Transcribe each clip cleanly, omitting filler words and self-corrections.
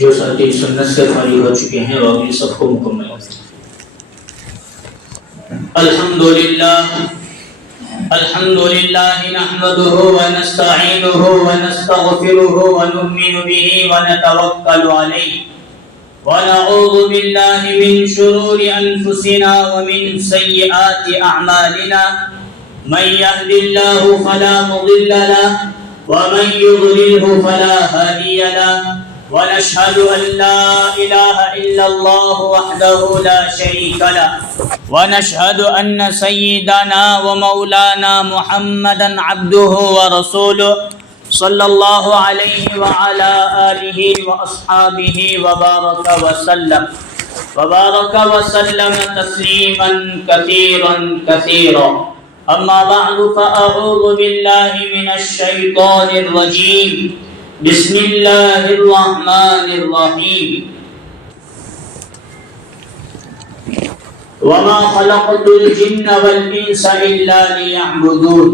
جو ساتھی سنت سے فارغ ہو چکے ہیں وہ اپنی سب کو مکمل کریں۔ الحمدللہ نحمده ونستعینه ونستغفره ونؤمن به ونتوکل علیہ ونعوذ باللہ من شرور انفسنا ومن سیئات اعمالنا من يهد الله فلا مضل له ومن يضلله فلا هادي له ونشهد أن لا إله إلا الله وحده لا شريك له ونشهد أن سيدنا ومولانا محمدا عبده ورسوله صلى الله عليه وعلى آله وأصحابه وبارك وسلم تسليما كثيرا كثيرا أما بعد فأعوذ بالله من الشيطان الرجيم بسم الله الرحمن الرحيم وما خلقت الجن والإنس إلا ليعبدون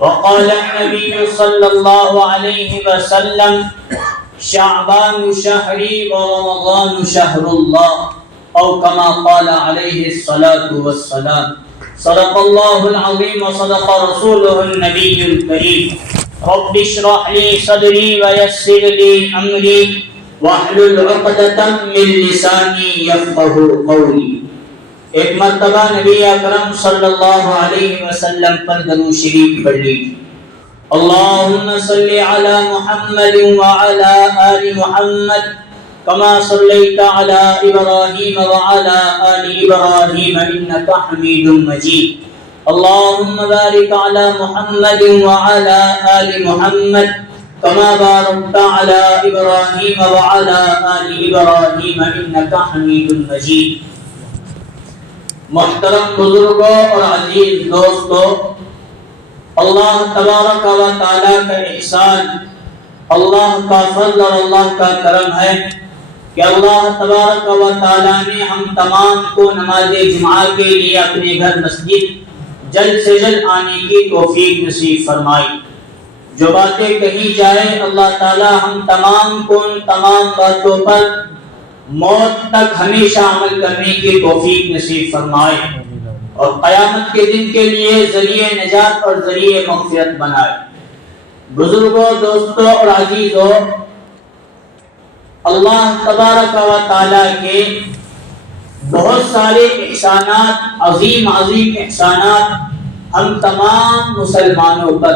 وقال النبي صلى الله عليه وسلم شعبان شهري ورمضان شهر الله أو كما قال عليه الصلاة والسلام صدق الله العظيم وصدق رسوله النبي الكريم رب اشرح لي صدري ويسر لي امري واحلل عقدة من لساني يفقهوا قولي۔ ایک مرتبہ نبی اکرم صلی اللہ علیہ وسلم پر درود شریف پڑھ لیجیے۔ اللهم صل على محمد وعلى آل محمد كما صليت على إبراهيم وعلى آل إبراهيم إنك حميد مجيد۔ اللهم بارك على محمد وعلى آل محمد كما باركت على إبراهيم وعلى آل إبراهيم إنك حميد مجيد۔ محترم بزرگوں اور عزیز دوستوں، اللہ تبارک و تعالیٰ کا احسان، اللہ کا فضل اور اللہ کا کرم ہے کہ اللہ تبارک و تعالیٰ نے ہم تمام کو نماز جمعہ کے لیے اپنے گھر مسجد جلد سے جلد آنے کی توفیق نصیب فرمائی۔ جو باتیں کہی جائے اللہ تعالی ہم تمام کو ان تمام باتوں پر موت تک ہمیشہ عمل کرنے کی توفیق نصیب فرمائے اور قیامت کے دن کے لیے ذریعہ نجات اور ذریعہ مغفرت بنائے۔ بزرگوں، دوستوں اور عزیزوں، اللہ تبارک و تعالی کے بہت سارے احسانات، عظیم عظیم احسانات ہم تمام مسلمانوں پر۔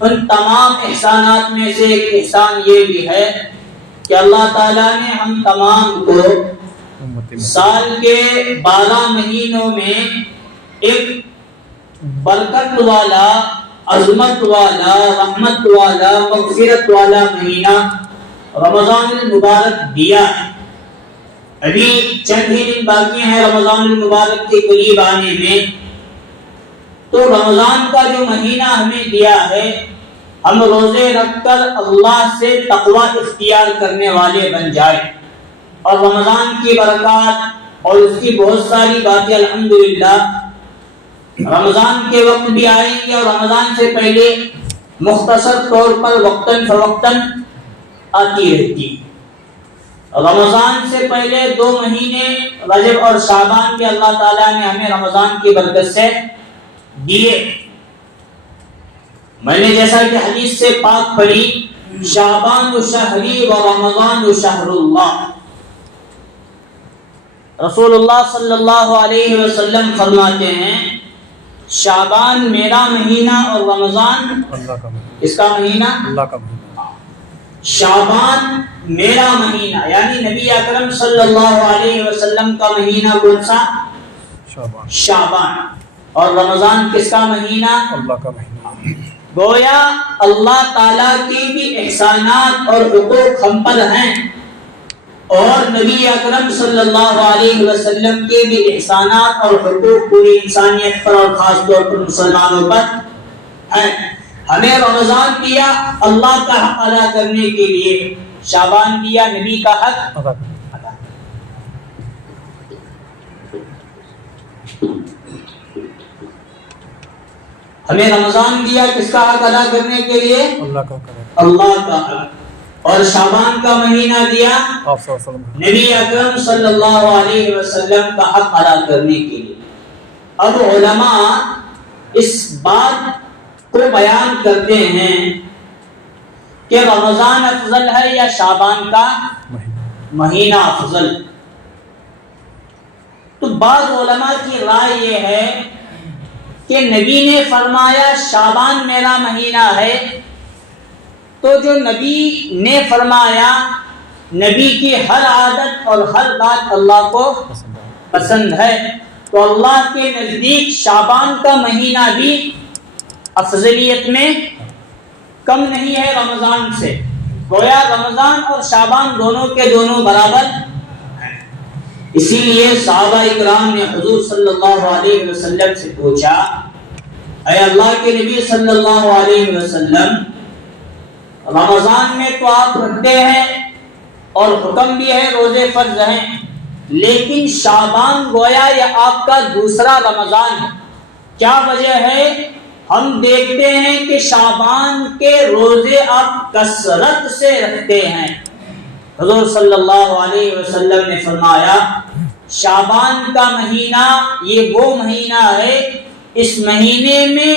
ان تمام احسانات میں سے ایک احسان یہ بھی ہے کہ اللہ تعالیٰ نے ہم تمام کو سال کے 12 مہینوں میں ایک برکت والا، عظمت والا، رحمت والا، مغفرت والا مہینہ رمضان المبارک دیا ہے۔ ابھی چند ہی دن باقی ہیں رمضان المبارک کے قریب آنے میں، تو رمضان کا جو مہینہ ہمیں دیا ہے ہم روزے رکھ کر اللہ سے تقوی اختیار کرنے والے بن جائیں اور رمضان کی برکات اور اس کی بہت ساری باتیں الحمدللہ رمضان کے وقت بھی آئیں گے اور رمضان سے پہلے مختصر طور پر وقتاً فوقتاً آتی رہتی۔ رمضان سے پہلے 2 مہینے رجب اور شعبان کے اللہ تعالیٰ نے ہمیں رمضان کی برکت سے دیے۔ میں نے جیسا کہ حدیث سے پاک پڑھی شعبان شہری و رمضان شہر اللہ، رسول اللہ صلی اللہ علیہ وسلم فرماتے ہیں شعبان میرا مہینہ اور رمضان اس کا مہینہ اللہ کا مہینہ۔ شعبان میرا مہینہ یعنی نبی اکرم صلی اللہ علیہ وسلم کا مہینہ کون سا؟ شعبان۔ اور رمضان کس کا مہینہ؟ اللہ کا مہینہ۔ گویا اللہ تعالیٰ کی بھی احسانات اور حقوق ہم پر ہیں اور نبی اکرم صلی اللہ علیہ وسلم کے بھی احسانات اور حقوق پوری انسانیت پر اور خاص طور پر مسلمانوں پر ہیں۔ ہمیں رمضان دیا اللہ کا حق ادا کرنے کے لیے، شعبان دیا نبی کا حق ادا کرنے۔ ہمیں رمضان دیا کس کا حق ادا کرنے کے لیے؟ اللہ کا حق. اور شعبان کا مہینہ دیا نبی اکرم صلی اللہ علیہ وسلم کا حق ادا کرنے کے لیے. اب علماء اس بات کو بیان کرتے ہیں کہ رمضان افضل ہے یا شعبان کا مہینہ افضل. تو بعض علماء کی رائے یہ ہے کہ نبی نے فرمایا شعبان میرا مہینہ ہے، تو جو نبی نے فرمایا، نبی کی ہر عادت اور ہر بات اللہ کو پسند ہے، تو اللہ کے نزدیک شعبان کا مہینہ بھی افضلیت میں کم نہیں ہے رمضان سے. گویا رمضان اور شعبان دونوں کے دونوں برابر ہیں. اسی لیے صحابہ اکرام نے حضور صلی اللہ علیہ وسلم سے پوچھا، اے اللہ کے نبی صلی اللہ علیہ وسلم، رمضان میں تو آپ رکھتے ہیں اور حکم بھی ہے روزے فرض ہیں، لیکن شعبان گویا یہ آپ کا دوسرا رمضان ہے، کیا وجہ ہے؟ ہم دیکھتے ہیں کہ شعبان کے روزے آپ کثرت سے رکھتے ہیں. حضور صلی اللہ علیہ وسلم نے فرمایا شعبان کا مہینہ یہ وہ مہینہ ہے، اس مہینے میں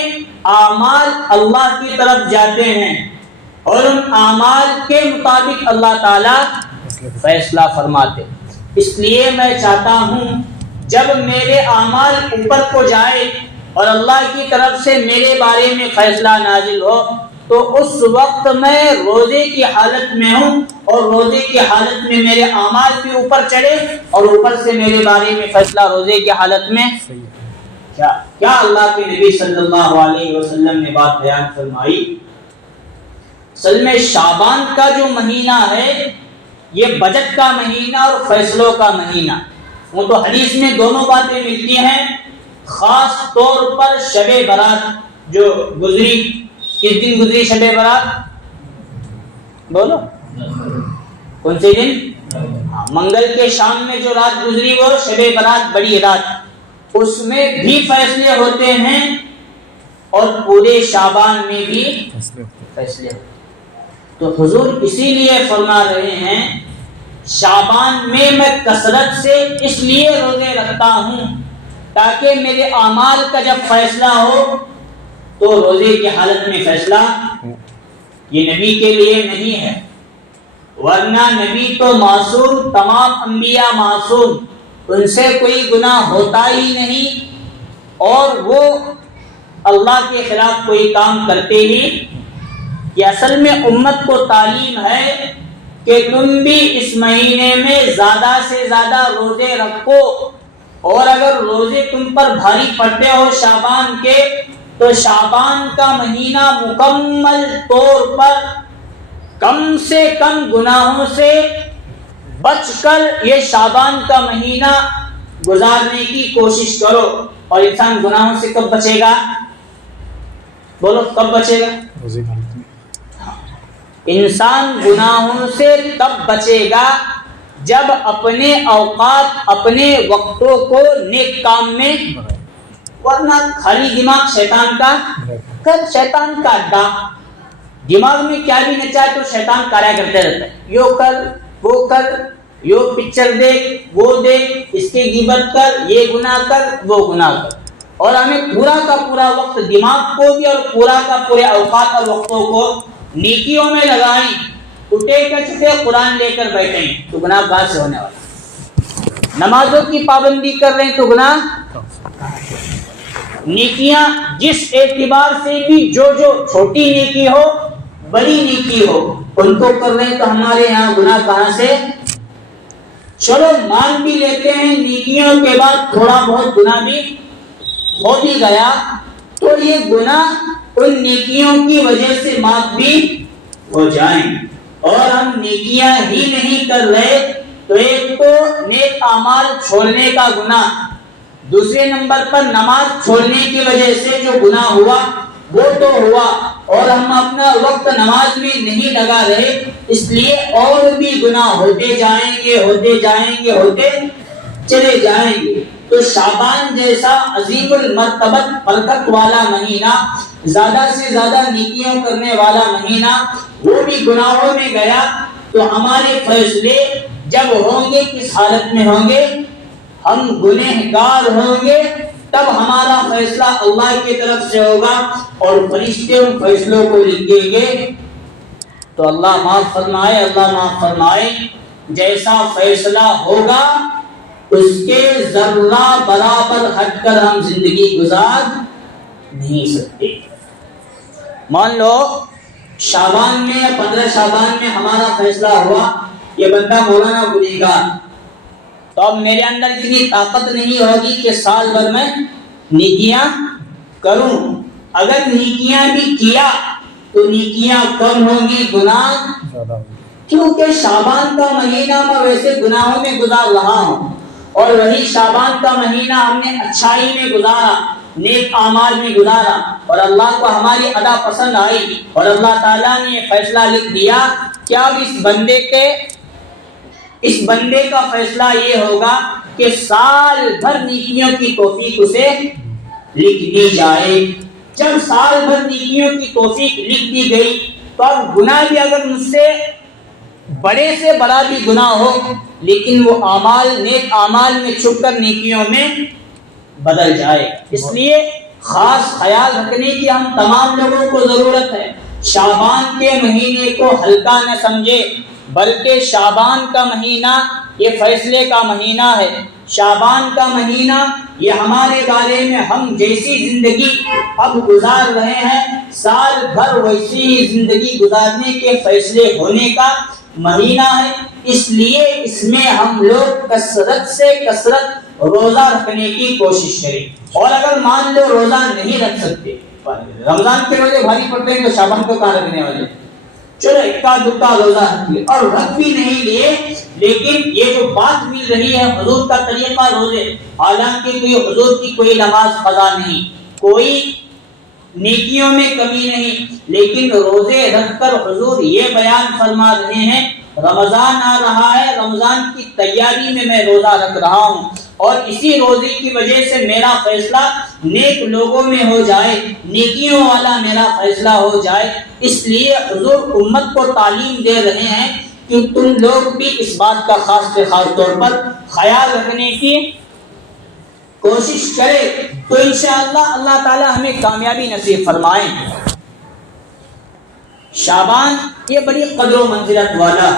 اعمال اللہ کی طرف جاتے ہیں اور ان اعمال کے مطابق اللہ تعالی فیصلہ فرماتے. اس لیے میں چاہتا ہوں جب میرے اعمال اوپر کو جائے اور اللہ کی طرف سے میرے بارے میں فیصلہ نازل ہو، تو اس وقت میں روزے کی حالت میں ہوں اور روزے کی حالت میں میرے اعمال بھی اوپر چڑھے اور اوپر سے میرے بارے میں فیصلہ روزے کی حالت میں. کیا اللہ کے نبی صلی اللہ علیہ وسلم نے بات بیان فرمائی. اصل میں شعبان کا جو مہینہ ہے یہ بجٹ کا مہینہ اور فیصلوں کا مہینہ. وہ تو حدیث میں دونوں باتیں ملتی ہیں. خاص طور پر شب برات جو گزری، کس دن گزری شب برات؟ بولو کون سے دن؟ منگل کے شام میں جو رات گزری وہ شب برات، بڑی رات. اس میں بھی فیصلے ہوتے ہیں اور پورے شعبان میں بھی فیصلے ہوتے ہیں. تو حضور اسی لیے فرما رہے ہیں شعبان میں میں کثرت سے اس لیے روزے رکھتا ہوں تاکہ میرے اعمال کا جب فیصلہ ہو تو روزے کی حالت میں فیصلہ یہ نبی کے لیے نہیں ہے، ورنہ نبی تو معصوم، تمام انبیاء معصوم، ان سے کوئی گناہ ہوتا ہی نہیں اور وہ اللہ کے خلاف کوئی کام کرتے ہی. یہ اصل میں امت کو تعلیم ہے کہ تم بھی اس مہینے میں زیادہ سے زیادہ روزے رکھو، اور اگر روزے تم پر بھاری پڑتے ہو شعبان کے تو شعبان کا مہینہ مکمل طور پر کم سے کم گناہوں سے بچ کر یہ شعبان کا مہینہ گزارنے کی کوشش کرو. اور انسان گناہوں سے کب بچے گا؟ بولو کب بچے گا؟ انسان گناہوں سے تب بچے گا جب اپنے اوقات، اپنے وقتوں کو نیک کام میں، ورنہ خالی دماغ شیطان کا اڈا. دماغ میں کیا بھی نچا ہے تو شیطان کاریا کرتے رہتا ہے. یو کر، وہ کر، یو پکچر دیکھ، وہ دیکھ، اس کی غیبت کر، یہ گناہ کر، وہ گناہ کر. اور ہمیں پورا کا پورا وقت دماغ کو بھی اور پورا کا پورے اوقات اور وقتوں کو نیکیوں میں لگائیں. اٹھے کچھتے قرآن لے کر بیٹھیں تو گناہ کہاں سے ہونے والا؟ نمازوں کی پابندی کر رہے ہیں تو گناہ. نیکیاں جس اعتبار سے بھی جو چھوٹی نیکی ہو، بڑی نیکی ہو، ان کو کر رہے ہیں تو ہمارے یہاں گناہ کہاں سے؟ چلو مان بھی لیتے ہیں نیکیوں کے بعد تھوڑا بہت گناہ بھی ہو بھی گیا تو یہ گناہ ان نیکیوں کی وجہ سے معاف بھی ہو جائیں. اور ہم نیکیاں ہی نہیں کر رہے تو ایک تو نیک اعمال چھوڑنے کا گناہ، دوسرے نمبر پر نماز چھوڑنے کی وجہ سے جو گناہ ہوا وہ تو ہوا، اور ہم اپنا وقت نماز میں نہیں لگا رہے، اس لیے اور بھی گناہ ہوتے جائیں گے، ہوتے چلے جائیں گے. تو شعبان جیسا عظیم المرتبت برکت والا مہینہ، زیادہ سے زیادہ نیکیوں کرنے والا مہینہ، وہ بھی گناہوں میں گیا تو ہمارے فیصلے جب ہوں گے کس حالت میں ہوں گے؟ ہم گنہگار ہوں گے، تب ہمارا فیصلہ اللہ کی طرف سے ہوگا اور فرشتے ان فیصلوں کو لکھیں گے۔ تو اللہ معاف فرمائے، اللہ معاف فرمائے، جیسا فیصلہ ہوگا اس کے ذرہ برابر ہٹ کر ہم زندگی گزار نہیں سکتے۔ مان لو شعبان میں یا 15 شعبان میں ہمارا فیصلہ ہوا یہ بندہ مولانا گنہگار، تو اب میرے اندر اتنی طاقت نہیں ہوگی کہ سال بھر میں نیکیاں کروں۔ اگر نیکیاں بھی کیا تو نیکیاں کم ہوں گی، گناہ، کیونکہ شعبان کا مہینہ میں ویسے گناہوں میں گزار رہا ہوں، اور وہی شعبان کا مہینہ ہم نے اچھائی میں گزارا، نیک اعمال میں گزارا، اور اللہ کو ہماری ادا پسند آئی، اور اللہ تعالیٰ نے یہ فیصلہ لکھ دیا کہ اب اس بندے کا فیصلہ یہ ہوگا کہ سال بھر نیکیوں کی توفیق اسے لکھ دی جائے۔ جب سال بھر نیکیوں کی توفیق لکھ دی گئی تو اب گناہ بھی اگر مجھ سے بڑے سے بڑا بھی گناہ ہو لیکن وہ اعمال، نیک اعمال میں چھپ کر نیکیوں میں بدل جائے۔ اس لیے خاص خیال رکھنے کی ہم تمام لوگوں کو ضرورت ہے۔ شعبان کے مہینے کو ہلکا نہ سمجھے، بلکہ شعبان کا مہینہ یہ فیصلے کا مہینہ ہے۔ شعبان کا مہینہ یہ ہمارے بارے میں ہم جیسی زندگی اب گزار رہے ہیں سال بھر ویسی ہی زندگی گزارنے کے فیصلے ہونے کا مہینہ ہے۔ اس لیے اس میں ہم لوگ کثرت سے کثرت روزہ رکھنے کی کوشش کریں، اور اگر مان لو روزہ نہیں رکھ سکتے، رمضان کے روزے بھاری پڑتے ہیں تو شعبان کو کہاں رکھنے والے؟ چلو اکا دکا روزہ رکھ لے، اور رکھ بھی نہیں لیے، لیکن یہ جو بات مل رہی ہے حضور کا طریقہ روزے، حالانکہ کوئی حضور کی کوئی نماز قضا نہیں، کوئی نیکیوں میں کمی نہیں، لیکن روزے رکھ کر حضور یہ بیان فرما رہے ہیں رمضان آ رہا ہے، رمضان کی تیاری میں میں روزہ رکھ رہا ہوں، اور اسی روزے کی وجہ سے میرا فیصلہ نیک لوگوں میں ہو جائے، نیکیوں والا میرا فیصلہ ہو جائے۔ اس لیے حضور امت کو تعلیم دے رہے ہیں کہ تم لوگ بھی اس بات کا خاص طور پر خیال رکھنے کی کوشش کرے تو انشاءاللہ اللہ تعالی ہمیں کامیابی نصیب فرمائے۔ شعبان یہ بڑی قدر و منزلت والا،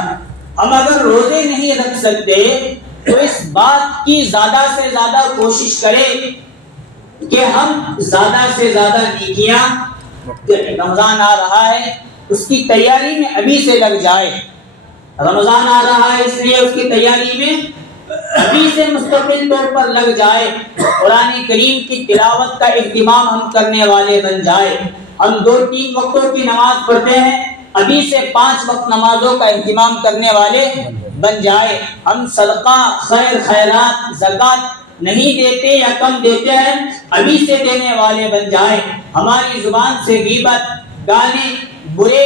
ہم اگر روزے نہیں رکھ سکتے تو اس بات کی زیادہ سے زیادہ کوشش کریں کہ ہم زیادہ سے زیادہ نیکیاں، رمضان آ رہا ہے اس کی تیاری میں ابھی سے لگ جائے، رمضان آ رہا ہے اس لیے اس کی تیاری میں ابھی سے مستقل طور پر لگ جائے، قرآن کریم کی تلاوت کا اہتمام ہم کرنے والے بن جائے، ہم 2-3 وقتوں کی نماز پڑھتے ہیں ابھی سے 5 وقت نمازوں کا اہتمام کرنے والے بن جائے، ہم صدقہ، خیر خیرات، زکوٰۃ نہیں دیتے یا کم دیتے ہیں ابھی سے دینے والے بن جائے، ہماری زبان سے غیبت، گانے، برے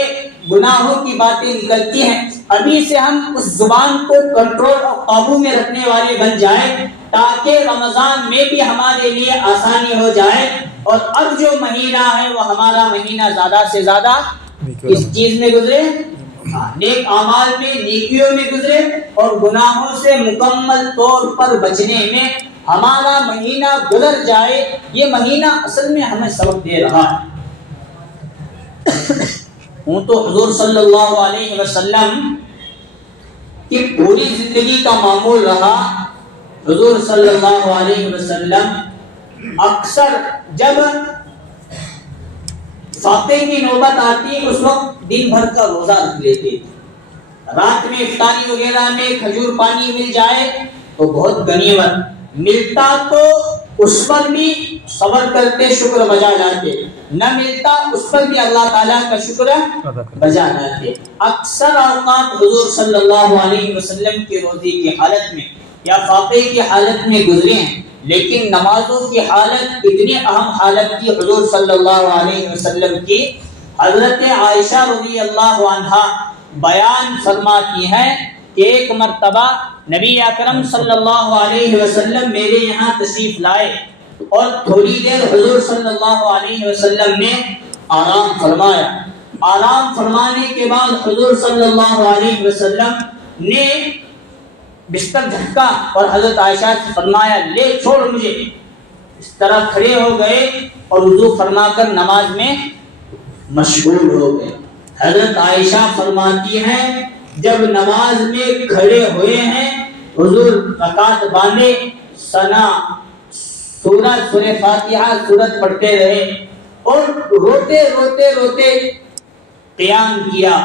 گناہوں کی باتیں نکلتی ہیں ابھی سے ہم اس زبان کو کنٹرول اور قابو میں رکھنے والے بن جائیں تاکہ رمضان میں بھی ہمارے لیے آسانی ہو جائے، اور اب جو مہینہ ہے وہ ہمارا مہینہ زیادہ سے زیادہ اس چیز میں گزرے، نیک اعمال میں، نیکیوں میں گزرے، اور گناہوں سے مکمل طور پر بچنے میں ہمارا مہینہ گزر جائے۔ یہ مہینہ اصل میں ہمیں سبق دے رہا ہے۔ ہوں تو حضور صلی اللہ علیہ وسلم کی پوری زندگی کا معمول رہا، حضور صلی اللہ علیہ وسلم اکثر جب فاقے کی نوبت آتی اس وقت دن بھر کا روزہ رکھ لیتے تھے، رات میں افطاری وغیرہ میں کھجور پانی مل جائے تو بہت غنیمت، ملتا تو اس پر بھی صبر کرتے، شکر بجا لاتے، نہ ملتا اس پر بھی اللہ تعالیٰ کا شکر بجا لاتے۔ اکثر اوقات حضور صلی اللہ علیہ وسلم کی روزی کی حالت میں یا فاقے کی حالت میں گزرے ہیں، لیکن نمازوں کی حالت اتنی اہم حالت کی حضور صلی اللہ علیہ وسلم کی، حضرت عائشہ رضی اللہ عنہا بیان فرماتی ہیں کہ ایک مرتبہ نبی اکرم صلی اللہ علیہ وسلم میرے یہاں تشریف لائے اور تھوڑی دیر حضور صلی اللہ علیہ وسلم نے آرام فرمایا. آرام فرمانے کے بعد حضور صلی اللہ علیہ وسلم نے بستر جھٹکا اور حضرت عائشہ سے فرمایا لے چھوڑ مجھے. اس طرح کھڑے ہو گئے اور وضو فرما کر نماز میں مشغول ہو گئے. حضرت عائشہ فرماتی ہیں جب نماز میں کھڑے ہوئے ہیں حضور رکعت باندھے ثنا سورہ فاتحہ سورت پڑھتے رہے اور روتے روتے روتے قیام کیا,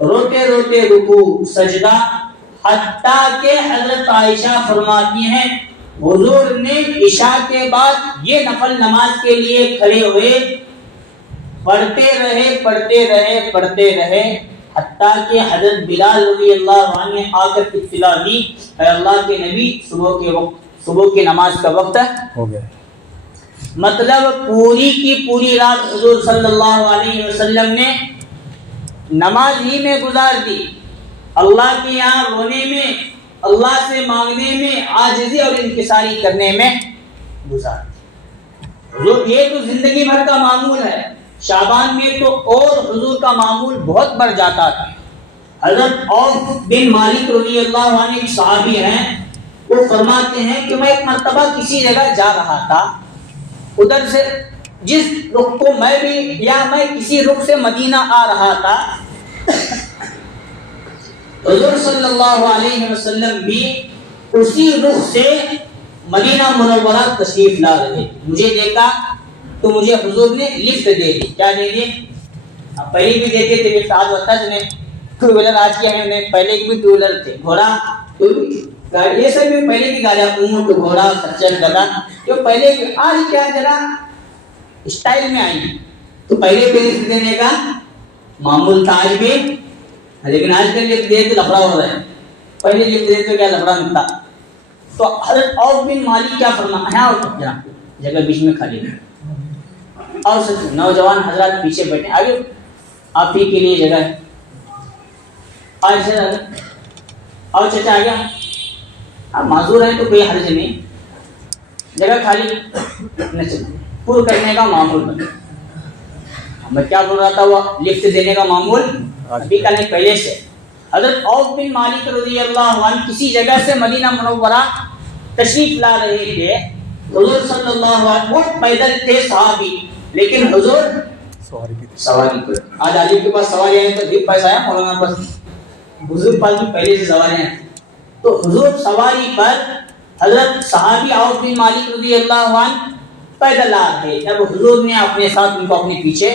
روتے روتے رکوع سجدہ, حتیٰ کہ حضرت عائشہ فرماتی ہیں حضور نے عشاء کے بعد یہ نفل نماز کے لیے کھڑے ہوئے پڑھتے رہے حتیٰ کہ حضرت بلال رضی اللہ عنہ نے آ کر اطلاع دی اے اللہ کے نبی صبح کی نماز کا وقت ہو گیا. مطلب پوری کی پوری رات حضور صلی اللہ علیہ وسلم نے نماز ہی میں گزار دی, اللہ کے یہاں رونے میں, اللہ سے مانگنے میں, عاجزی اور انکساری کرنے میں گزار دی. حضور یہ تو زندگی بھر کا معمول ہے, شعبان میں تو اور حضور کا معمول بہت بڑھ جاتا تھا. حضرت عوف بن مالک رضی اللہ عنہ ایک صحابی ہیں, وہ فرماتے ہیں کہ میں ایک مرتبہ کسی جگہ جا رہا تھا, ادھر سے جس رخ کو میں کسی رخ سے مدینہ آ رہا تھا, حضور صلی اللہ علیہ وسلم بھی اسی رخ سے مدینہ منورہ تشریف لا رہے. مجھے دیکھا تو مجھے حضور نے لفٹ دے دی. کیا دے دی؟ پہلے بھی دیتے تھے لفٹ, آج ہوتا ہے ٹو ویلر, آج کے ہمیں پہلے بھی ٹو ویلر تھے, گھوڑا گاڑی, یہ سب پہلے کی گاڑیاں, اونٹ گھوڑا خچر گدا, جو پہلے کی. آج کیا ذرا اسٹائل میں آئی, تو پہلے بھی لفٹ دینے کا معمول تھا آج بھی, لیکن آج کل لفٹ دے تو لفڑا ہو رہا ہے, پہلے لفٹ دے تو کیا لفڑا ملتا. تو حضرت عوف بن مالک کیا فرمایا, اور جگہ بیچ میں خالی ہے اور نوجوان حضرات پیچھے بیٹھے, آگے آپ ہی کے لیے جگہ ہے. اور چچا آ گیا, آپ معذور ہیں تو کوئی حرج نہیں, جگہ خالی پر کرنے کا معمول بنا. میں کیا بول رہا تھا, وہ لفٹ دینے کا معمول ابھی کا نہیں پہلے سے. حضرت عوف بن مالک رضی اللہ عنہ کسی جگہ سے مدینہ منورہ تشریف لا رہے تھے. حضور صلی اللہ علیہ وسلم پیدل تھے صحابی, لیکن حضور سواری پر. آج عالم کے پاس سواری ہیں تو دل پیسہ ہے, مولانا پاس بزرگ پاس بھی پہلے سے سواری ہیں. تو حضور سواری پر, حضرت صحابی عوف بن مالک رضی اللہ عنہ پیدل آ رہے. جب حضور نے اپنے ساتھ ان کو اپنے پیچھے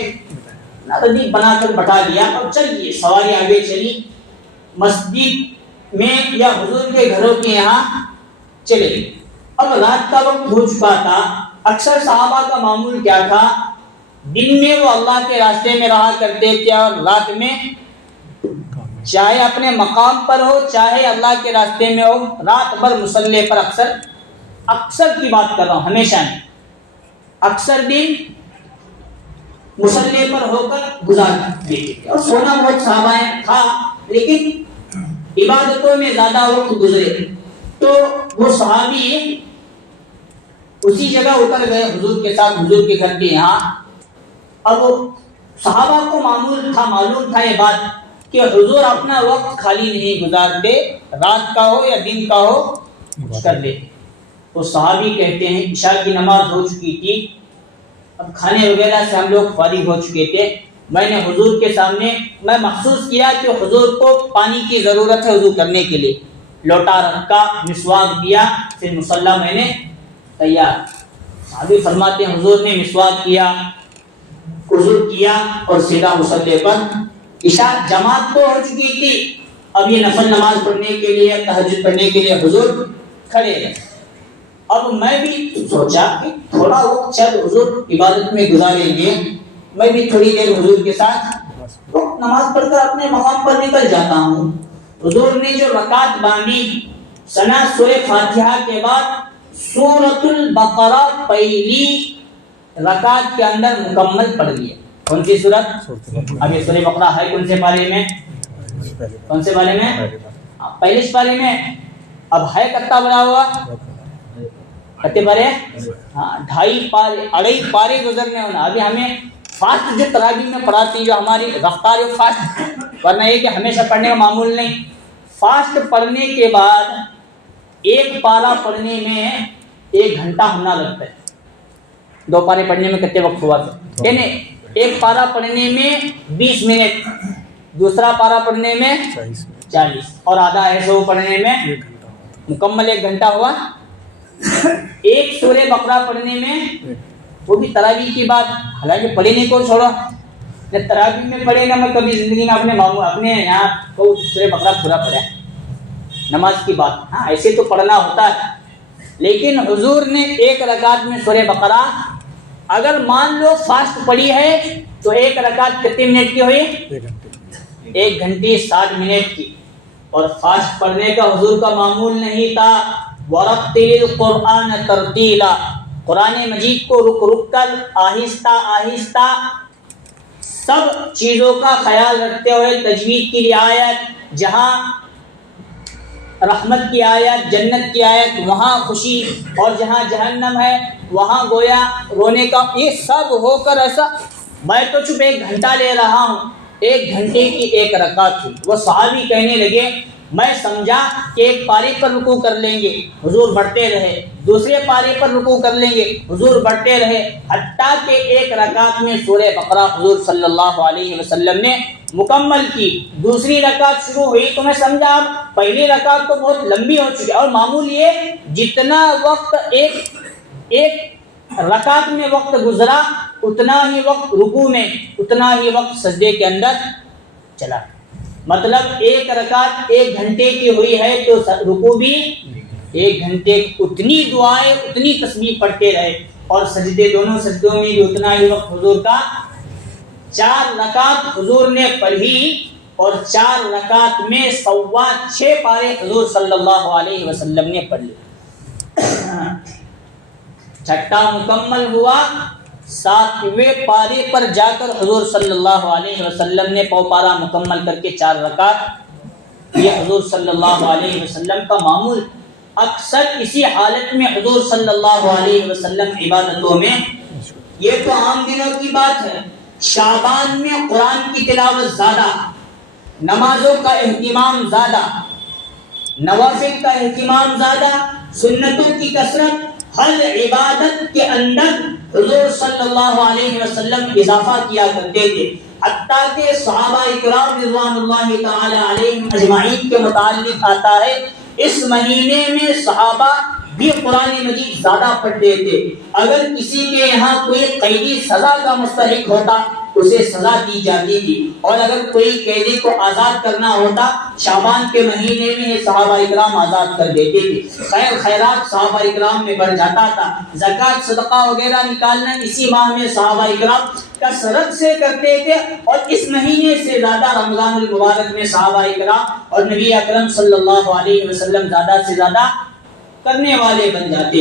ردیف بنا کر بٹھا دیا اور چل دیے, سواری آگے چلی, مسجد میں یا حضور کے گھروں کے یہاں چلے گئے. اب رات کا وقت ہو چکا تھا. اکثر صحابہ کا معمول کیا تھا, دن میں وہ اللہ کے راستے میں رہا کرتے تھے اور رات میں چاہے اپنے مقام پر ہو چاہے اللہ کے راستے میں ہو, رات بھر مصلی پر اکثر کی بات کر رہا ہوں, ہمیشہ نہیں, اکثر دن مصلی پر ہو کر گزار دیتے تھے. اور سونا بہت صحابہ تھا, لیکن عبادتوں میں زیادہ وقت گزرے. تو وہ صحابی اسی جگہ اتر گئے حضور کے ساتھ, حضور کے گھر کے یہاں. اب صحابہ کو معلوم تھا یہ بات کہ حضور اپنا وقت خالی نہیں گزارتے, رات کا ہو یا دن کا ہو کر لیتے. تو صحابی کہتے ہیں عشاء کی نماز ہو چکی تھی, اب کھانے وغیرہ سے ہم لوگ فارغ ہو چکے تھے. میں نے حضور کے سامنے میں محسوس کیا کہ حضور کو پانی کی ضرورت ہے وضو کرنے کے لیے. لوٹا رکھا, مسواک دیا, پھر مصلی میں نے تیار. صحابی فرماتے ہیں حضور نے مسواک کیا, وضو کیا اور سیدھا مصلی پر. عشاء جماعت تو ہو چکی تھی, اب یہ نفل نماز پڑھنے کے لیے, تہجد پڑھنے کے لیے حضور کھڑے ہیں. اب میں بھی سوچا کہ تھوڑا وقت شاید حضور عبادت میں گزاریں گے, میں بھی تھوڑی دیر حضور کے ساتھ نماز پڑھ کر اپنے مقام پر نکل جاتا ہوں. حضور نے جو رکعت باندھی, ثنا سورہ فاتحہ کے بعد سورۃ البقرہ پہلی رکعت کے اندر مکمل پڑھ لیا. کون سی سورت؟ اب یہ سورہ بقرہ ہے کون سے پارے میں؟ کون سے پارے میں؟ پہلے پارے میں اب ہے کتنا بنا ہوا کتنے پارے؟ ہاں 2.5 پارے 2.5 پارے گزرنے ہونا. ابھی ہمیں فاسٹ جو تراویح میں پڑھاتے ہیں جو ہماری رفتار ہے فاسٹ، ورنہ یہ کہ ہمیشہ پڑھنے کا معمول نہیں. فاسٹ پڑھنے کے بعد ایک پارہ پڑھنے میں 1 گھنٹہ ہونا لگتا ہے. 2 پارے پڑھنے میں کتنے وقت ہوا تھا؟ یعنی ایک پارہ پڑھنے میں 20 منٹ، دوسرا پارہ پڑھنے میں 40 اور آدھا ایسے وہ پڑھنے میں مکمل 1 گھنٹہ ہوا. ایک سورہ بقرہ پڑھنے میں، وہ بھی تراویح کی بات، حالانکہ پڑھے نہیں کو چھوڑو نہ تراویح میں پڑھے نہ میں کبھی زندگی میں اپنے یہاں کو سورہ بقرہ پورا پڑھا نماز کی بات. ہاں ایسے تو پڑھنا ہوتا ہے، لیکن حضور نے 1 رکعت میں سورہ بقرہ اگر مان لو فاسٹ پڑھی ہے تو 1 رکعت کتنے منٹ کی ہوئی؟ 1 گھنٹے 60 منٹ کی. اور فاسٹ پڑھنے کا حضور کا معمول نہیں تھا. وَرَتِّلِ الْقُرْآنَ تَرْتِيلًا، قرآن مجید کو رک رک کر آہستہ آہستہ سب چیزوں کا خیال رکھتے ہوئے تجوید کی رعایت، جہاں رحمت کی آیت، جنت کی آیت وہاں خوشی، اور جہاں جہنم ہے وہاں گویا رونے کا، یہ سب ہو کر ایسا. میں تو چپ 1 گھنٹہ لے رہا ہوں، 1 گھنٹے کی 1 رکعت تھی. وہ صحابی کہنے لگے میں سمجھا کہ 1 پارے پر رکوع کر لیں گے، حضور بڑھتے رہے. دوسرے پارے پر رکوع کر لیں گے، حضور بڑھتے رہے، حتیٰ کہ 1 رکعت میں سورہ بقرہ حضور صلی اللہ علیہ وسلم نے مکمل کی. دوسری رکعت شروع ہوئی تو میں سمجھا اب پہلی رکعت تو بہت لمبی ہو چکی ہے، اور معمول یہ جتنا وقت ایک رکعت میں وقت گزرا اتنا ہی وقت رکوع میں، اتنا ہی وقت سجدے کے اندر چلا. مطلب 1 رکعت 1 گھنٹے کی ہوئی ہے تو رکوع بھی 1 گھنٹے، اتنی دعائیں اتنی تسبیح پڑھتے رہے. اور سجدے، دونوں سجدوں میں بھی اتنا ہی وقت حضور کا. 4 رکعت حضور نے پڑھی اور 4 رکعت میں 6.25 پارے حضور صلی اللہ علیہ وسلم نے پڑھ لیے. چھٹا مکمل ہوا، 7ویں پارے پر جا کر حضور صلی اللہ علیہ وسلم نے پارہ مکمل کر کے 4 رکعت. یہ حضور صلی اللہ علیہ وسلم کا معمول. اکثر اسی حالت میں حضور صلی اللہ علیہ وسلم عبادتوں میں، یہ تو عام دنوں کی بات ہے، شعبان میں قرآن کی تلاوت زیادہ، نمازوں کا اہتمام زیادہ، نوافل کا اہتمام زیادہ، سنتوں کی کثرت، ہر عبادت کے اندر حضور صلی اللہ علیہ وسلم اضافہ کیا کرتے تھے. حتیٰ کہ صحابہ اکرام رضوان اللہ تعالی علیہم اجمعین کے متعلق آتا ہے اس مہینے میں صحابہ بھی قرآن مجید زیادہ پڑھتے تھے. اگر کسی کے یہاں کوئی قیدی سزا کا مستحق ہوتا اسے سزا دی جاتی تھی، اور اگر کوئی قیدی کو آزاد کرنا ہوتا شعبان کے مہینے میں صحابہ اکرام آزاد کر دیتے تھے. خیر خیرات صحابہ اکرام میں بڑھ جاتا تھا. زکوٰۃ صدقہ وغیرہ نکالنا اسی ماہ میں صحابہ اکرام کثرت سے کرتے تھے، اور اس مہینے سے زیادہ رمضان المبارک میں صحابہ اکرام اور نبی اکرم صلی اللہ علیہ وسلم زیادہ سے زیادہ کرنے والے بن جاتے.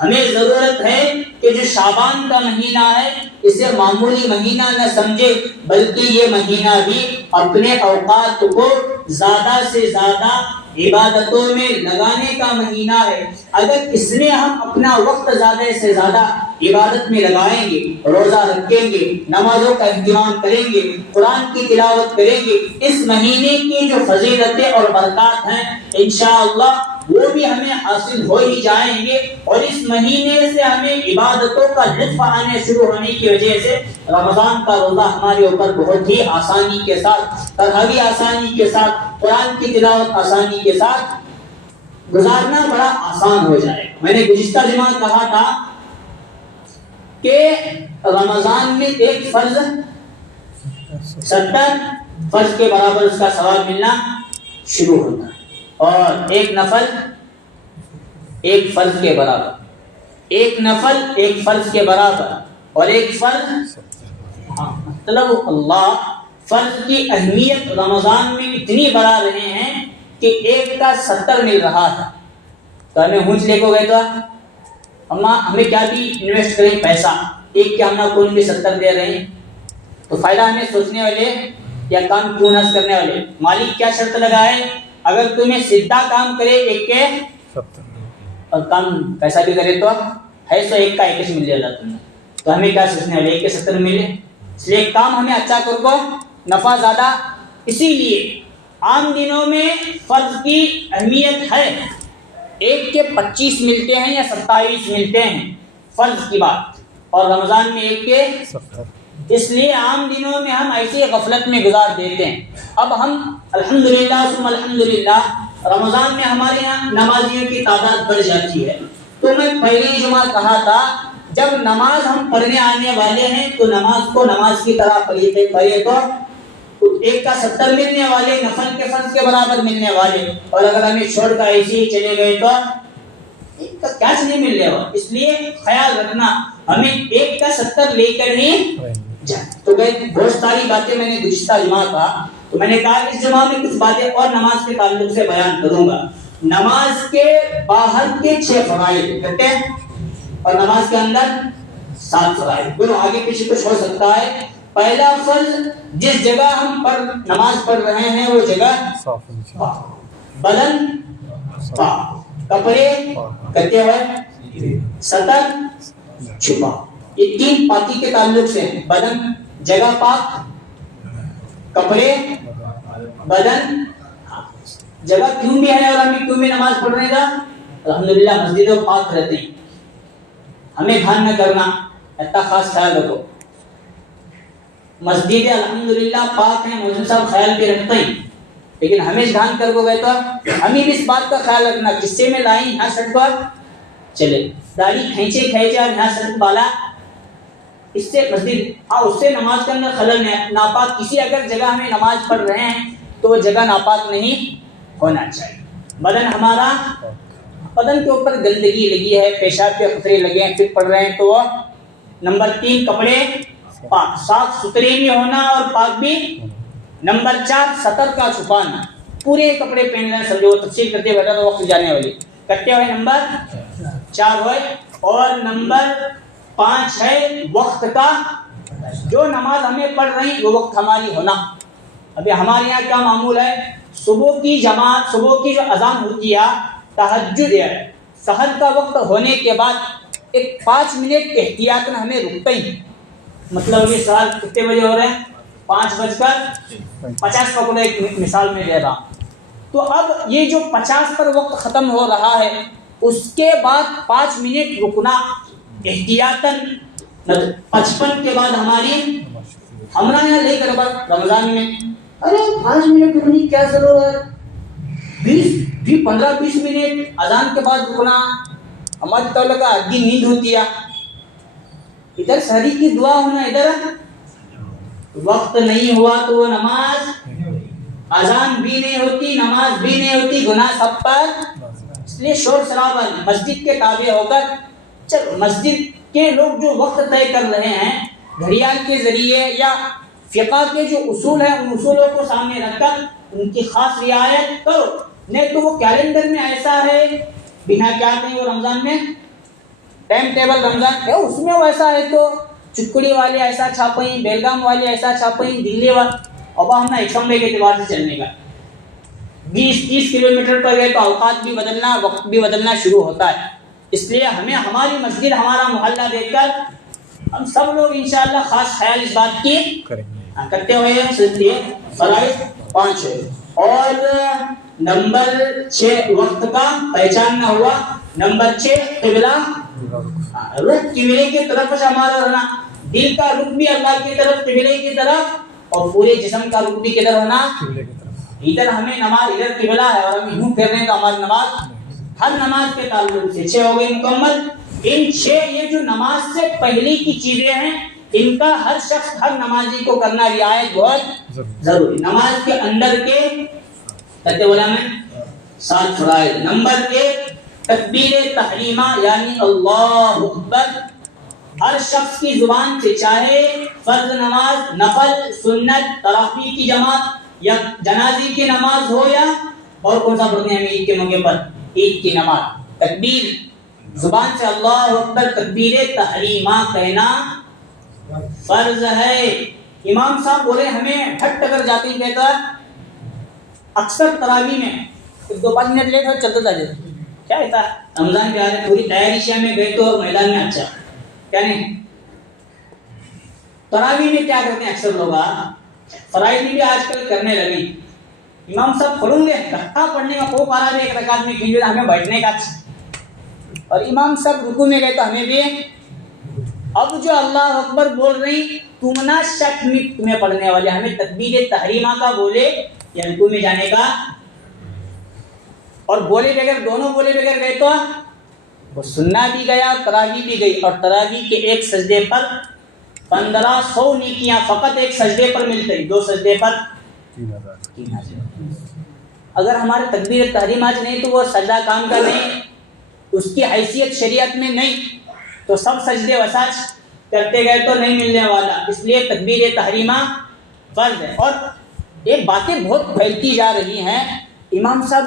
ہمیں ضرورت ہے کہ جو شعبان کا مہینہ ہے اسے معمولی مہینہ نہ سمجھے، بلکہ یہ مہینہ بھی اپنے اوقات کو زیادہ سے زیادہ عبادتوں میں لگانے کا مہینہ ہے. اگر اس میں ہم اپنا وقت زیادہ سے زیادہ عبادت میں لگائیں گے، روزہ رکھیں گے، نمازوں کا اہتمام کریں گے، قرآن کی تلاوت کریں گے، اس مہینے کی جو فضیلتیں اور برکات ہیں انشاءاللہ وہ بھی ہمیں حاصل ہو ہی جائیں گے. اور اس مہینے سے ہمیں عبادتوں کا لطف آنے شروع ہونے کی وجہ سے رمضان کا روزہ ہمارے اوپر بہت ہی آسانی کے ساتھ، تراویح آسانی کے ساتھ، قرآن کی تلاوت آسانی کے ساتھ گزارنا بڑا آسان ہو جائے. میں نے گزشتہ جمعہ کہا تھا کہ رمضان میں ایک فرض 70 فرض کے برابر اس کا ثواب ملنا شروع ہوتا ہے، اور ایک نفل ایک فرض کے برابر، ایک نفل ایک فرض کے برابر، اور ایک فرض. مطلب اللہ فرض کی اہمیت رمضان میں اتنی بڑھا رہے ہیں کہ ایک کا 70 مل رہا تھا. تو ہمیں ہونچ لے کو گئے تو ہمیں کیا بھی انویسٹ کریں پیسہ، ایک کے ہم کون بھی 70 دے رہے ہیں، تو فائدہ ہمیں سوچنے والے یا کام کیوں نہ کرنے والے. مالک کیا شرط لگائے؟ اگر تمہیں سیدھا کام کرے 1 کے 70 اور کام کیسا بھی کرے تو ہے 101 کا 21 مل جائے اللہ تمہیں. تو ہمیں کیا سوچنے والے 1 کے 70 ملے. اس لیے کام ہمیں اچھا کر کو نفع زیادہ. اسی لیے عام دنوں میں فرض کی اہمیت ہے. 1 کے 25 ملتے ہیں یا 27 ملتے ہیں فرض کی بات, اور رمضان میں 1 کے 70. اس لیے عام دنوں میں ہم ایسی غفلت میں گزار دیتے ہیں. اب ہم الحمدللہ ثم الحمدللہ رمضان میں ہمارے یہاں نمازیوں کی تعداد بڑھ جاتی ہے. تو میں پہلی جمعہ کہا تھا جب نماز ہم پڑھنے آنے والے ہیں تو نماز کو نماز کی طرح پڑھیے تو 1 کا 70 ملنے والے, نفل کے فرض کے برابر ملنے والے. اور اگر ہمیں چھوڑ کر ایسے ہی چلے گئے تو 1 کا کیا نہیں ملنے والا. اس لیے خیال رکھنا ہمیں 1 کا 70 لے کر ہی جائیں. تو بہت ساری باتیں میں نے گزشتہ جمعہ کہا, تو میں نے کہا اس جمعہ میں کچھ باتیں اور نماز کے تعلق سے بیان کروں گا. نماز کے باہر کے 6 فرائض کہتے ہیں اور نماز کے اندر 7 فرائض. دونوں آگے پیچھے کچھ ہو سکتا ہے. پہلا فرض جس جگہ ہم نماز پڑھ رہے ہیں وہ جگہ بدن پاک, کپڑے کہتے ہوئے سطر چھپا. یہ 3 پاکی کے تعلق سے ہیں. بدن جگہ پاک, کپڑے بدن جگہ کیوں بھی ہے اور ہم کیوں بھی نماز پڑھ رہے ہیں. الحمدللہ مسجدیں پاک رہتے ہیں, ہمیں دھیان نہ کرنا, اتنا خاص خیال رکھو. مسجدیں الحمدللہ پاک ہیں, مولوی صاحب خیال بھی رکھتے ہیں, لیکن ہمیں دھیان کر کو گئے تو ہمیں بھی اس بات کا خیال رکھنا قصے میں لائیں یہاں سڑک پر چلے, داڑھی کھینچے اور یہاں سڑک بالا, اس سے مسجد اس سے نماز کے اندر خلل نہیں. ناپاک کسی اگر جگہ ہمیں نماز پڑھ رہے ہیں تو وہ جگہ ناپاک نہیں ہونا چاہیے. بدن ہمارا, بدن کے اوپر گندگی لگی ہے, پیشاب کے قطرے لگے ہیں, پھر پڑھ رہے ہیں تو نمبر 3 کپڑے پاک, صاف ستھرے بھی ہونا اور پاک بھی. نمبر 4 سطر کا چھپانا, پورے کپڑے پہن لینا. سمجھو تفصیل کرتے بیٹھا تو وقت جانے والی. کرتے ہوئے نمبر 4 ہوئے. اور نمبر 5 ہے وقت کا, جو نماز ہمیں پڑھ رہی وہ وقت ہماری ہونا. ابھی ہمارے یہاں کیا معمول ہے, صبح کی جماعت, صبح کی جو اذان ہوتی ہے تہجد ہے, سحر کا وقت ہونے کے بعد ایک 5 منٹ احتیاطاً ہمیں رکتے ہی. مطلب یہ سال کتنے بجے ہو رہے ہیں, 5:50 پکڑو, ایک مثال میں دے رہا ہوں. تو اب یہ جو 50 پر وقت ختم ہو رہا ہے اس کے بعد 5 منٹ رکنا احتیاطاً. 55 کے بعد ہماری ہمارا یہاں لے کر رمضان میں ارے 5 منٹ رکنے کیا ضرورت, 15-20 منٹ اذان کے بعد رکنا. ہماری طلبہ کا آدھی نیند ہوتی ہے, ادھر سحری کی دعا ہونا, ادھر وقت نہیں ہوا تو وہ نماز, اذان بھی نہیں ہوتی, نماز بھی نہیں ہوتی, گناہ سب پر. اس لیے شور شرابہ مسجد کے تابع ہو کر چلو. مسجد کے لوگ جو وقت طے کر رہے ہیں گھڑیال کے ذریعے یا فقہ کے جو اصول ہیں ان اصولوں کو سامنے رکھ کر ان کی خاص رعایت کرو. نہیں تو وہ کیلنڈر میں ایسا ہے بنا کیا کہیں وہ رمضان میں ٹائم ٹیبل رمضان ہے اس میں ویسا ہے, تو چکڑی والے ایسا چھاپیں, بیلگام والے ایسا چھاپیں, دلی والے. اب ہم ایک سمے کے اعتبار سے چلنے کا 20-30 کلومیٹر پر گئے تو اوقات بھی بدلنا, وقت بھی بدلنا شروع ہوتا ہے. اس لیے ہمیں ہماری مسجد, ہمارا محلہ دیکھ کر ہم سب لوگ انشاءاللہ خاص خیال اس بات کی کرتے ہوئے فرائض 5 ہے. اور نمبر 6 وقت کا پہچاننا ہوا. نمبر 6 قبلہ, رخ قبلے کی طرف سے ہمارا رہنا, دل کا رخ بھی اللہ کی طرف قبلے کی طرف, اور پورے جسم کا رخ بھی کدھر ہونا, ادھر. ہمیں نماز ادھر قبلہ ہے اور ہم یوں کر رہے ہیں تو ہماری نماز ہر نماز کے تعلق سے 6 ہو گئی مکمل. ان 6 یہ جو نماز سے پہلے کی چیزیں ہیں ان کا ہر شخص, ہر نمازی کو کرنا رعایت بہت ضروری. نماز کے اندر کے کہتے بولا میں 7 فرائض. نمبر 1 تکبیر تحریمہ یعنی اللہ اکبر. ہر شخص کی زبان سے, چاہے فرض نماز, نفل, سنت, تراویح کی جماعت یا جنازے کی نماز ہو, یا اور کون سا پڑھتے ہیں ہم عید کے موقع پر, عید کی نماز, تکبیر زبان سے اللہ اکبر تکبیر تحریمہ کہنا فرض ہے. امام صاحب بولے ہمیں ہٹ اگر جاتے ہیں کہتا اکثر تراویح میں 2-5 منٹ لیٹ ہو چلتا جا جائے کیا ہوتا ہے رمضان کے آ رہے پوری تیاری شیا میں گئے تو میدان میں اچھا کیا نہیں. تراویح میں کیا کرتے ہیں اکثر لوگ فرائض میں بھی آج کل کرنے لگے. امام صاحب پڑھوں گے رکھا پڑھنے کا خوب آ رہا ہے ایک رکعت میں کھینچے ہمیں بیٹھنے کا اور امام صاحب رکوع میں گئے تو ہمیں بھی اب جو اللہ اکبر بول رہی تم نہ شک میں تمہیں پڑھنے والے ہمیں تکبیر تحریمہ کا بولے یا رکوع میں جانے کا اور بولے بغیر دونوں بولے بغیر گئے تو وہ سننا بھی گیا تراویح بھی گئی. اور تراویح کے ایک سجدے پر 1500 نیکیاں فقط ایک سجدے پر ملتے ہیں 2 سجدے پر 3000. اگر ہمارے تکبیر تحریم آج نہیں تو وہ سجدہ کام کا نہیں اس کی حیثیت شریعت میں نہیں تو سب سجدے وساج کرتے گئے تو نہیں ملنے والا. اس لیے تکبیر تحریمہ فرض ہے. اور یہ باتیں بہت پھیلتی جا رہی ہیں. امام صاحب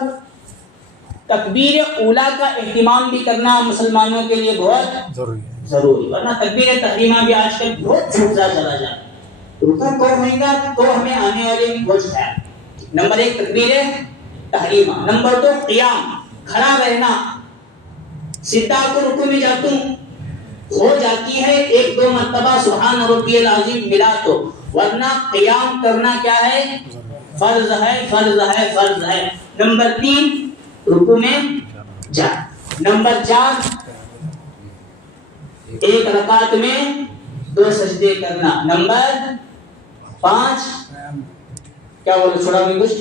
تکبیر اولا کا اہتمام بھی کرنا مسلمانوں کے لیے بہت ضروری ورنہ تکبیر تحریمہ بھی آج کل بہت چھوٹا چلا جاتا ہے. رکوع کو ہوئے گا تو ہمیں آنے والے بوجھ ہے. نمبر 1 تکبیر تحریمہ. نمبر 2 قیام کھڑا رہنا. سیدھا کو رکوع میں جاتا ہوں ہو جاتی ہے 1-2 مرتبہ سبحان ربی العظیم ملا تو ورنہ قیام کرنا کیا ہے فرض ہے فرض ہے فرض ہے. نمبر 3 رکوع میں جا. نمبر 4 ایک رکعت میں 2 سجدے کرنا. نمبر 5 کیا بولے چھوڑا بھی کچھ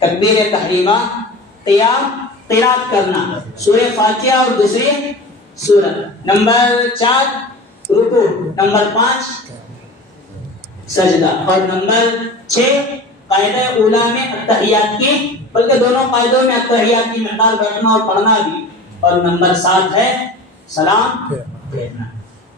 تکبیر تحریمہ قیام قرات کرنا سورہ فاتحہ اور دوسری سورت. نمبر 4 رکوع. نمبر 5 سجدہ. اور نمبر 6 قاعدہ اولا میں التحیات کی بلکہ دونوں قاعدوں میں التحیات کی مقدار بیٹھنا اور پڑھنا بھی. اور نمبر 7 ہے سلام پھیرنا.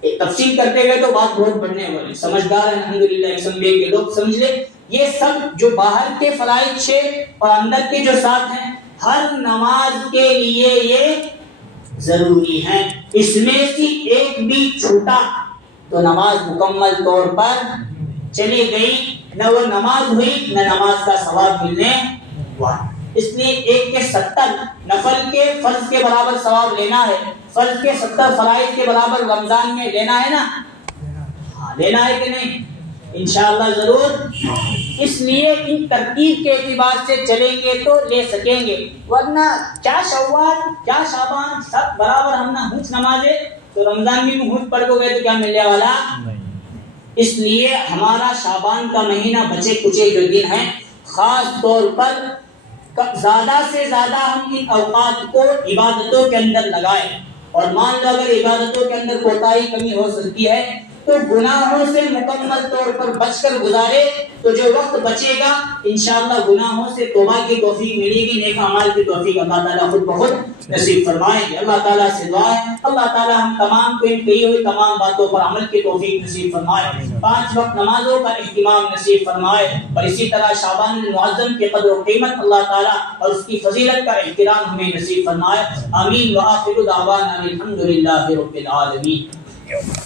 ایک تفصیل کرتے گئے تو بات بہت بڑھنے والی. سمجھدار ہیں الحمدللہ ایک سمجھے کے لوگ سمجھ لے یہ سب جو باہر کے فرائض 6 اور اندر کے جو 7 ہیں ہر نماز کے لیے یہ ضروری ہیں. اس میں سے ایک بھی چھوٹا تو نماز مکمل طور پر چلی گئی نہ وہ نماز ہوئی نہ نماز کا ثواب ملنے والا. اس لیے 1 کے 70 نفل کے فرض کے برابر ثواب لینا ہے. فرض کے 70 فرائض کے برابر رمضان میں لینا ہے نا ہاں لینا ہے کہ نہیں انشاءاللہ ضرور. اس لیے ان ترتیب کے اعتبار سے چلیں گے تو لے سکیں گے ورنہ کیا شوال کیا شعبان سب برابر ہم نہ ہنچ نمازیں تو رمضان میں ہنچ پڑھ کو گئے تو کیا ملنے والا. اس لیے ہمارا شعبان کا مہینہ بچے کچے جو دن ہیں خاص طور پر زیادہ سے زیادہ ہم ان اوقات کو عبادتوں کے اندر لگائیں. اور مان لو اگر عبادتوں کے اندر کوتاہی کمی ہو سکتی ہے تو گناہوں سے مکمل طور پر بچ کر گزارے تو جو وقت بچے گا انشاءاللہ گناہوں سے توبہ کی توفیق ملے گی. نیک اعمال کی توفیق اللہ تعالیٰ خود بخود نصیب فرمائے گی. اللہ تعالیٰ سے دعا ہے اللہ تعالیٰ ہم تمام کو ان کہی ہوئی تمام باتوں پر عمل کی توفیق نصیب فرمائے. 5 وقت نمازوں کا اہتمام نصیب فرمائے اور اسی طرح شعبان المعظم کی قدر و قیمت اللہ تعالیٰ اور اس کی فضیلت کا احترام ہمیں نصیب فرمائے. آمین. وآخر دعوانا الحمدللہ رب العالمین.